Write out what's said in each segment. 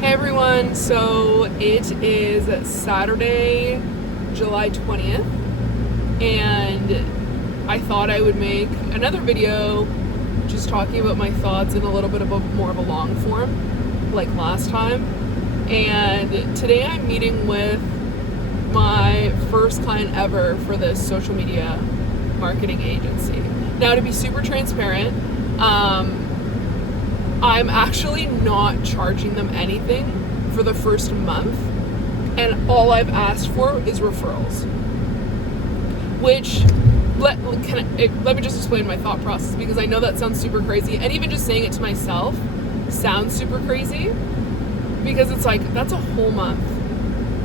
Hey everyone, so it is Saturday, July 20th, and I thought I would make another video just talking about my thoughts in a little bit of more of a long form, like last time. And today I'm meeting with my first client ever for this social media marketing agency. Now, to be super transparent, I'm actually not charging them anything for the first month, and all I've asked for is referrals. Which, let me just explain my thought process, because I know that sounds super crazy, and even just saying it to myself sounds super crazy, because it's like, that's a whole month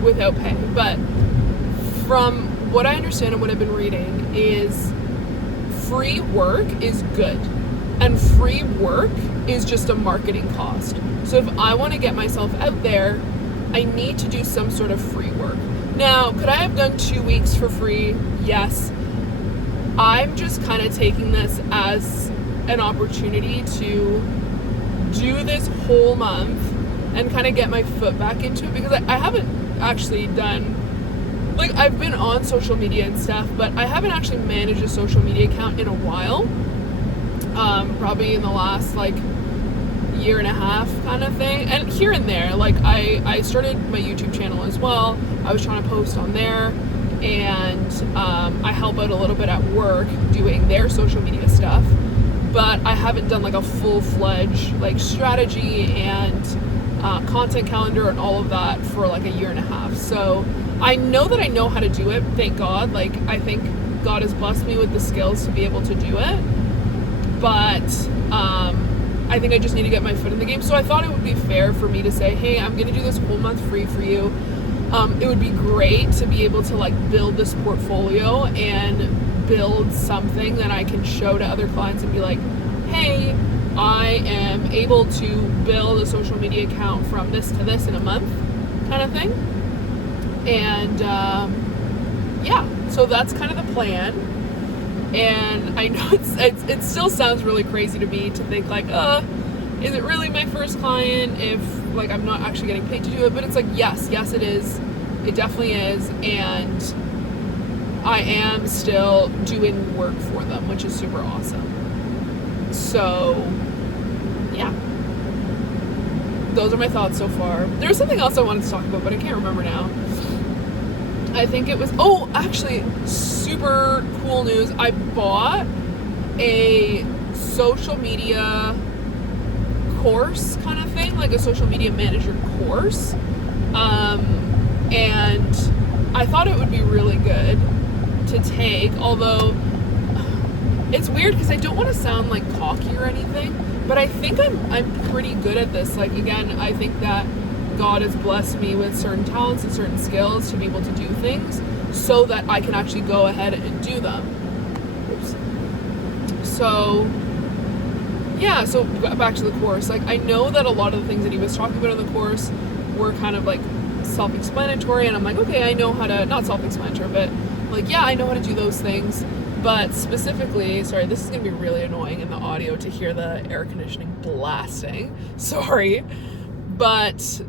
without pay. But from what I understand and what I've been reading is free work is good. And free work is just a marketing cost. So if I want to get myself out there, I need to do some sort of free work. Now, could I have done 2 weeks for free? Yes. I'm just kind of taking this as an opportunity to do this whole month and kind of get my foot back into it, because I haven't actually done, like, I've been on social media and stuff, but I haven't actually managed a social media account in a while. Probably in the last year and a half kind of thing, and here and there. I started my YouTube channel as well. I was trying to post on there, and I help out a little bit at work doing their social media stuff, but I haven't done a full-fledged strategy and content calendar and all of that for a year and a half. So I know that I know how to do it, thank God. I think God has blessed me with the skills to be able to do it. But I think I just need to get my foot in the game. So I thought it would be fair for me to say, hey, I'm going to do this whole month free for you. It would be great to be able to build this portfolio and build something that I can show to other clients and be like, hey, I am able to build a social media account from this to this in a month kind of thing. And yeah, so that's kind of the plan. And I know it still sounds really crazy to me to think is it really my first client if I'm not actually getting paid to do it? But it's yes it is. It definitely is. And I am still doing work for them, which is super awesome. So yeah, those are my thoughts so far. There was something else I wanted to talk about, but I can't remember now. I think it was, actually, super cool news. I bought a social media course kind of thing, a social media manager course. And I thought it would be really good to take, although it's weird because I don't want to sound cocky or anything, but I think I'm pretty good at this. Again, I think that God has blessed me with certain talents and certain skills to be able to do things so that I can actually go ahead and do them. Oops. So, yeah, so back to the course. I know that a lot of the things that he was talking about in the course were kind of self-explanatory, and I'm okay, I know how to, not self-explanatory, but yeah, I know how to do those things. But specifically, sorry, this is going to be really annoying in the audio to hear the air conditioning blasting. Sorry. But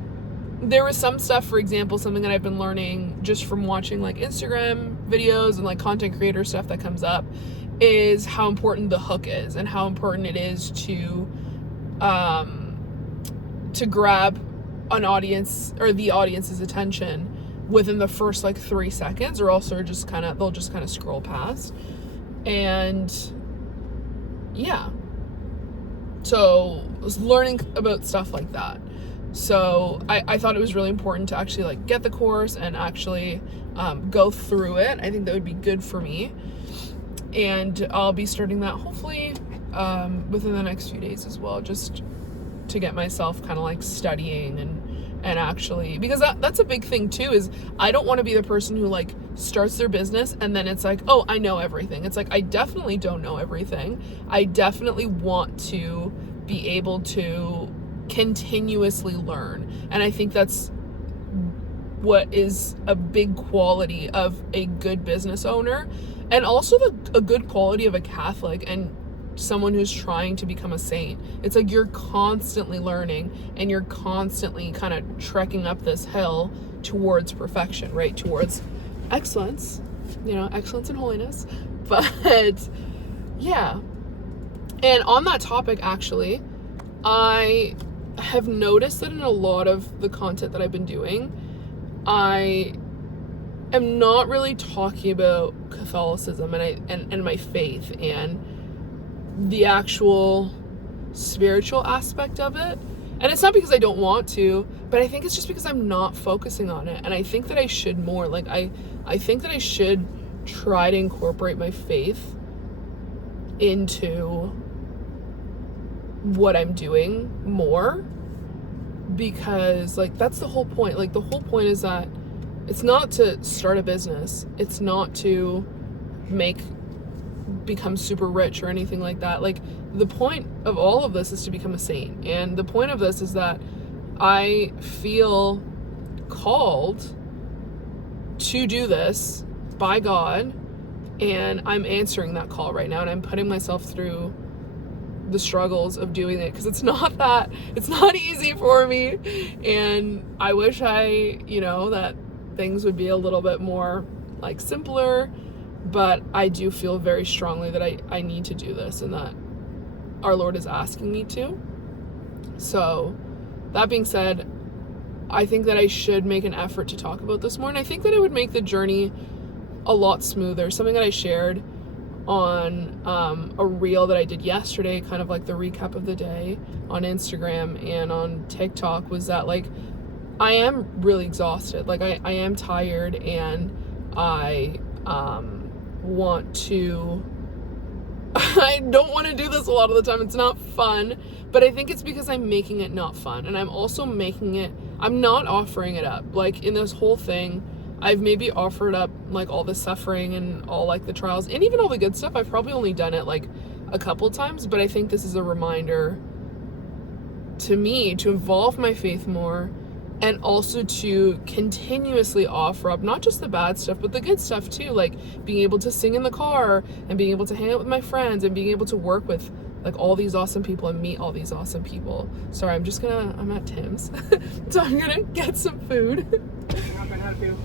there was some stuff, for example, something that I've been learning just from watching Instagram videos and content creator stuff that comes up is how important the hook is and how important it is to grab an audience or the audience's attention within the first 3 seconds, or else they'll just kind of scroll past. And yeah, so I was learning about stuff like that. So I thought it was really important to actually get the course and actually go through it. I think that would be good for me. And I'll be starting that hopefully within the next few days as well, just to get myself kind of studying and actually, because that's a big thing too, is I don't want to be the person who starts their business and then it's oh, I know everything. It's I definitely don't know everything. I definitely want to be able to continuously learn, and I think that's what is a big quality of a good business owner, and also a good quality of a Catholic. And someone who's trying to become a saint. It's like you're constantly learning and you're constantly kind of trekking up this hill towards perfection, right? Towards excellence, excellence and holiness. But yeah. And on that topic, actually, I have noticed that in a lot of the content that I've been doing, I am not really talking about Catholicism and my faith and the actual spiritual aspect of it. And it's not because I don't want to, but I think it's just because I'm not focusing on it. And I think that I should more. Like, I think that I should try to incorporate my faith into what I'm doing more, because like that's the whole point. Like the whole point is that it's not to start a business, it's not to become super rich or anything like that. Like the point of all of this is to become a saint, and the point of this is that I feel called to do this by God, and I'm answering that call right now, and I'm putting myself through the struggles of doing it, because it's not easy for me, and I wish that things would be a little bit more like simpler, but I do feel very strongly that I need to do this and that our Lord is asking me to. So that being said, I think that I should make an effort to talk about this more, and I think that it would make the journey a lot smoother. Something that I shared on a reel that I did yesterday, kind of like the recap of the day on Instagram and on TikTok, was that like I am really exhausted. Like I am tired, and I want to I don't want to do this a lot of the time. It's not fun, but I think it's because I'm making it not fun, and I'm also I'm not offering it up. Like in this whole thing, I've maybe offered up like all the suffering and all like the trials and even all the good stuff. I've probably only done it like a couple times, but I think this is a reminder to me to involve my faith more, and also to continuously offer up not just the bad stuff, but the good stuff too. Like being able to sing in the car, and being able to hang out with my friends, and being able to work with like all these awesome people and meet all these awesome people. Sorry, I'm at Tim's. So I'm gonna get some food. How can I help you?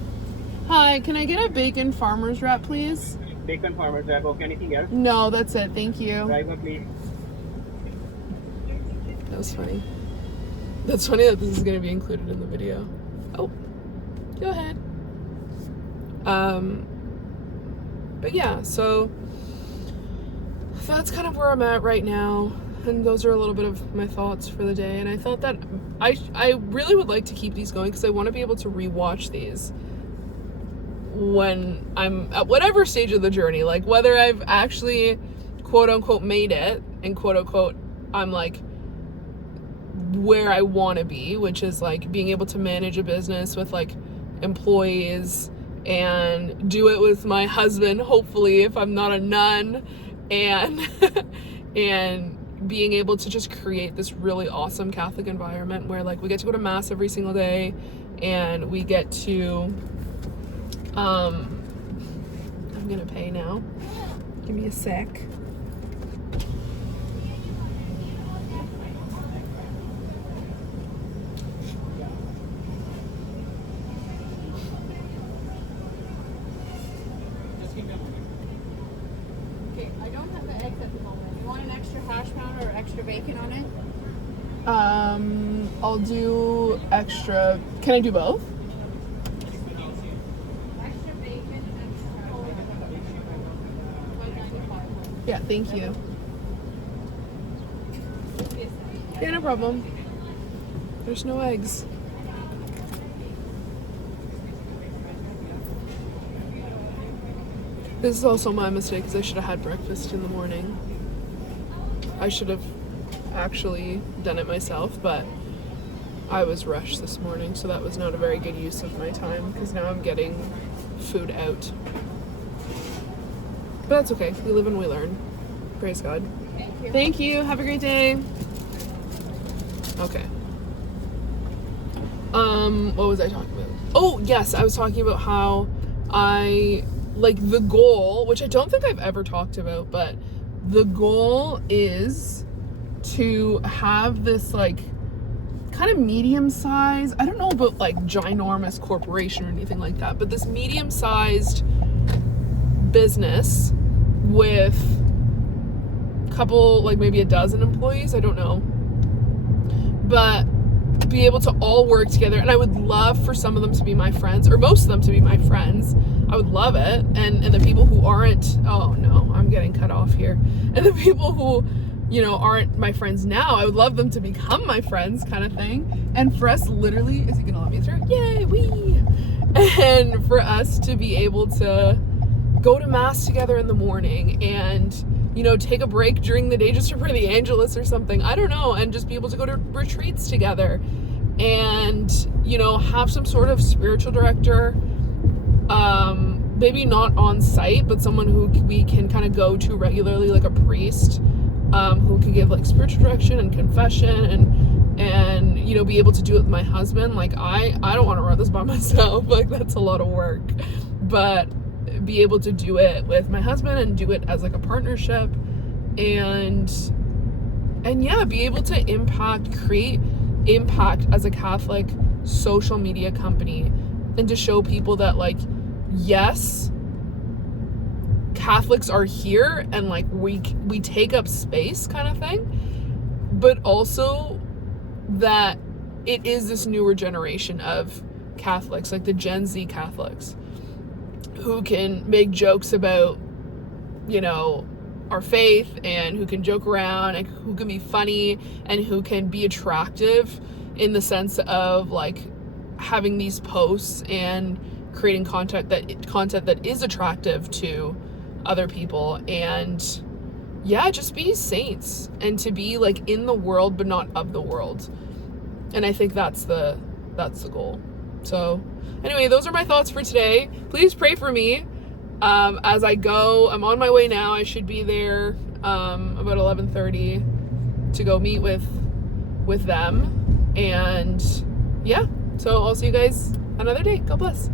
Hi, can I get a bacon farmer's wrap, please? Bacon farmer's wrap. Okay, anything else? No, that's it. Thank you. Driver, please. That was funny. That's funny that this is going to be included in the video. Oh, go ahead. But yeah, so that's kind of where I'm at right now. And those are a little bit of my thoughts for the day. And I thought that I really would like to keep these going, because I want to be able to rewatch these when I'm at whatever stage of the journey, like whether I've actually quote unquote made it, and quote unquote I'm like where I want to be, which is like being able to manage a business with like employees and do it with my husband, hopefully, if I'm not a nun, and and being able to just create this really awesome Catholic environment where like we get to go to mass every single day, and we get to I'm gonna pay now. Give me a sec. Okay, I don't have the eggs at the moment. You want an extra hash brown or extra bacon on it? I'll do extra. Can I do both? Extra bacon and extra $1.95. Yeah, thank you. Yeah, no problem. There's no eggs. This is also my mistake, because I should have had breakfast in the morning. I should have actually done it myself, but I was rushed this morning, so that was not a very good use of my time, because now I'm getting food out. But that's okay. We live and we learn. Praise God. Thank you. Thank you. Have a great day. Okay. What was I talking about? Oh, yes, I was talking about how I like the goal, which I don't think I've ever talked about, but the goal is to have this like kind of medium-sized, I don't know about like ginormous corporation or anything like that, but this medium-sized business with a couple, like maybe a dozen employees, I don't know, but be able to all work together. And I would love for some of them to be my friends, or most of them to be my friends. I would love it. And the people who aren't, oh no, I'm getting cut off here. And the people who, you know, aren't my friends now, I would love them to become my friends, kind of thing. And for us, literally, is he gonna let me through? Yay, wee! And for us to be able to go to mass together in the morning and, you know, take a break during the day just for the Angelus or something, I don't know, and just be able to go to retreats together and, you know, have some sort of spiritual director, maybe not on site, but someone who we can kind of go to regularly, like a priest, who can give like spiritual direction and confession and you know, be able to do it with my husband. Like I don't want to run this by myself, like that's a lot of work, but be able to do it with my husband and do it as like a partnership and yeah, be able to create impact as a Catholic social media company, and to show people that like, yes, Catholics are here and like we take up space, kind of thing, but also that it is this newer generation of Catholics, like the Gen Z Catholics, who can make jokes about, you know, our faith, and who can joke around, and who can be funny, and who can be attractive in the sense of like having these posts and creating content that is attractive to other people, and yeah, just be saints, and to be like in the world but not of the world. And I think that's the goal. So anyway, those are my thoughts for today. Please pray for me as I go. I'm on my way now. I should be there about 11:30 to go meet with them. And yeah, so I'll see you guys another day. God bless.